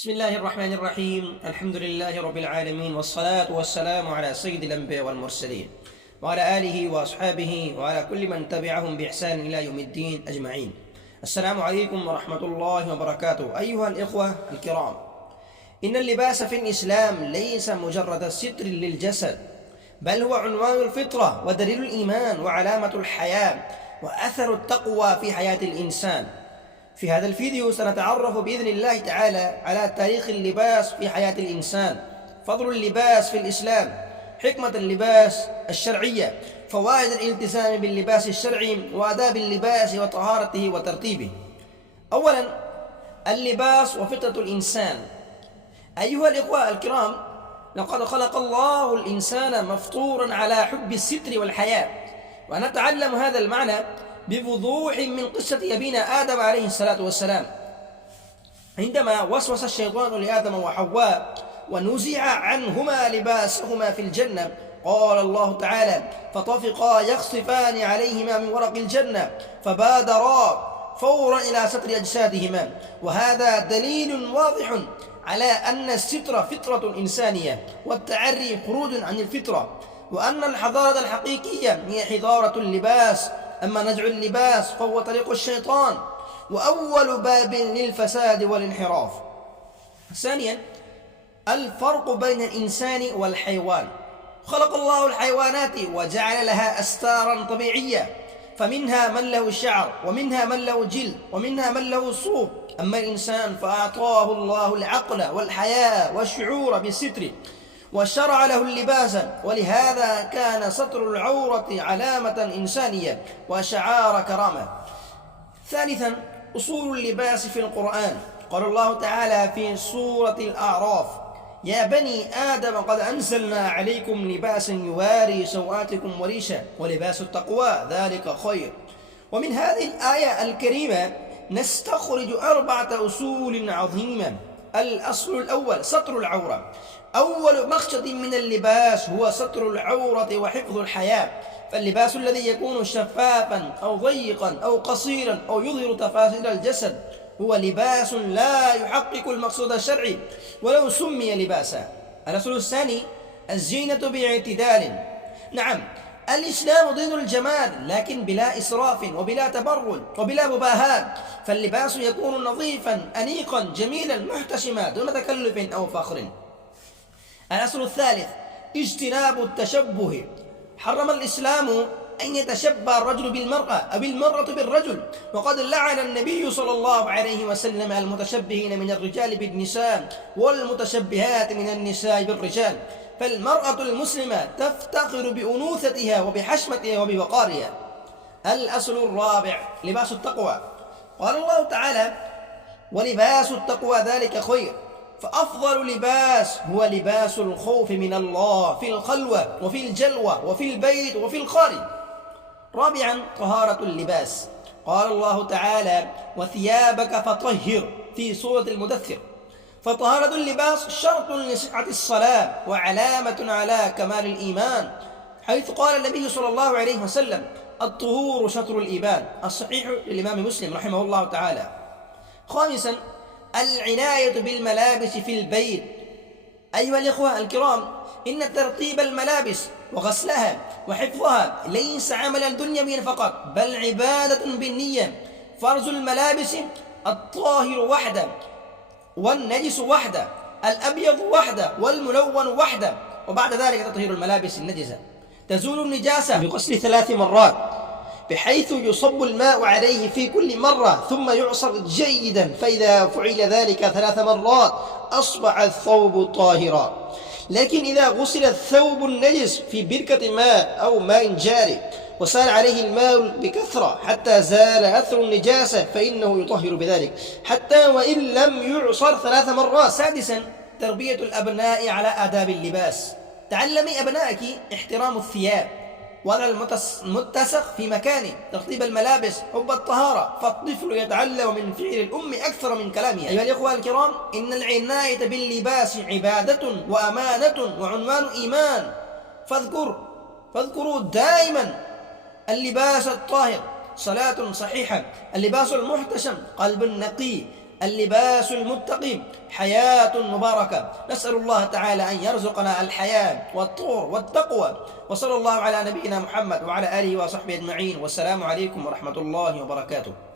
بسم الله الرحمن الرحيم. الحمد لله رب العالمين، والصلاة والسلام على سيد الأنبياء والمرسلين وعلى آله وأصحابه وعلى كل من تبعهم بإحسان إلى يوم الدين أجمعين. السلام عليكم ورحمة الله وبركاته. أيها الإخوة الكرام، إن اللباس في الإسلام ليس مجرد ستر للجسد، بل هو عنوان الفطرة ودليل الإيمان وعلامة الحياة وأثر التقوى في حياة الإنسان. في هذا الفيديو سنتعرف بإذن الله تعالى على تاريخ اللباس في حياة الإنسان، فضل اللباس في الإسلام، حكمة اللباس الشرعية، فوائد الالتزام باللباس الشرعي وآداب اللباس وطهارته وترتيبه. أولا، اللباس وفطرة الإنسان. أيها الإخوة الكرام، لقد خلق الله الإنسان مفطورا على حب الستر والحياء، ونتعلم هذا المعنى بوضوح من قصة أبينا آدم عليه الصلاة والسلام، عندما وسوس الشيطان لآدم وحواء ونزع عنهما لباسهما في الجنة. قال الله تعالى: فطفقا يخصفان عليهما من ورق الجنة فبادرا فورا إلى ستر أجسادهما. وهذا دليل واضح على أن الستر فطرة إنسانية، والتعري خروج عن الفطرة، وأن الحضارة الحقيقية هي حضارة اللباس. أما نزع اللباس فهو طريق الشيطان وأول باب للفساد والانحراف. ثانيا، الفرق بين الإنسان والحيوان. خلق الله الحيوانات وجعل لها أستارا طبيعية، فمنها من له شعر، ومنها من له جلد، ومنها من له صوف. أما الإنسان فأعطاه الله العقل والحياة والشعور بالستر، وشرع له اللباس، ولهذا كان ستر العورة علامة إنسانية وشعار كرامة. ثالثا، أصول اللباس في القرآن. قال الله تعالى في سورة الأعراف: يا بني آدم قد أنزلنا عليكم لباسا يواري سوآتكم وريشا ولباس التقوى ذلك خير. ومن هذه الآية الكريمة نستخرج 4 أصول عظيمة. الأصل الأول: ستر العورة. أول مقصد من اللباس هو ستر العورة وحفظ الحياة، فاللباس الذي يكون شفافا أو ضيقا أو قصيرا أو يظهر تفاصيل الجسد هو لباس لا يحقق المقصود الشرعي ولو سمي لباسا. الأصل الثاني: الزينة باعتدال. نعم، الإسلام دين الجمال، لكن بلا إسراف وبلا تبرج وبلا مباهاة، فاللباس يكون نظيفا أنيقا جميلا محتشما دون تكلف أو فخر. الأصل الثالث: اجتناب التشبه. حرم الإسلام أن يتشبه الرجل بالمرأة أو المرأة بالرجل، وقد لعن النبي صلى الله عليه وسلم المتشبهين من الرجال بالنساء والمتشبهات من النساء بالرجال. فالمرأة المسلمة تفتخر بأنوثتها وبحشمتها وبوقارها. الأصل الرابع: لباس التقوى. قال الله تعالى: ولباس التقوى ذلك خير. فأفضل لباس هو لباس الخوف من الله في الخلوة وفي الجلوة وفي البيت وفي الخارج. رابعا: طهارة اللباس. قال الله تعالى: وثيابك فطهر في سورة المدثر. فطهارة اللباس شرط لصحة الصلاة وعلامة على كمال الإيمان، حيث قال النبي صلى الله عليه وسلم: الطهور شطر الإيمان. الصحيح للإمام مسلم رحمه الله تعالى. خامسا: العناية بالملابس في البيت. أيها الإخوة الكرام، إن ترتيب الملابس وغسلها وحفظها ليس عملا دنيويا فقط، بل عبادة بالنية. فرز الملابس: الطاهر وحده، والنجس وحده، الأبيض وحده، والملون وحده، وبعد ذلك تطهير الملابس النجسة. تزول النجاسة بغسل 3 مرات، بحيث يصب الماء عليه في كل مرة ثم يعصر جيدا، فإذا فعل ذلك 3 مرات أصبح الثوب طاهرا. لكن إذا غسل الثوب النجس في بركة ماء أو ماء جاري وسال عليه الماء بكثرة حتى زال أثر النجاسة فإنه يطهر بذلك حتى وإن لم يعصر 3 مرات. سادسا: تربية الأبناء على آداب اللباس. تعلمي أبنائك احترام الثياب، وضع المتسخ في مكانه، ترتيب الملابس، حب الطهارة، فالطفل يتعلم من فعل الأم أكثر من كلامها. أيها الإخوة الكرام، إن العناية باللباس عبادة وأمانة وعنوان إيمان، فاذكروا دائما اللباس الطاهر صلاة صحيحة، اللباس المحتشم قلب نقي، اللباس المتقي حياة مباركة. نسأل الله تعالى أن يرزقنا الحياة والطهر والتقوى. وصلى الله على نبينا محمد وعلى آله وصحبه أجمعين، والسلام عليكم ورحمة الله وبركاته.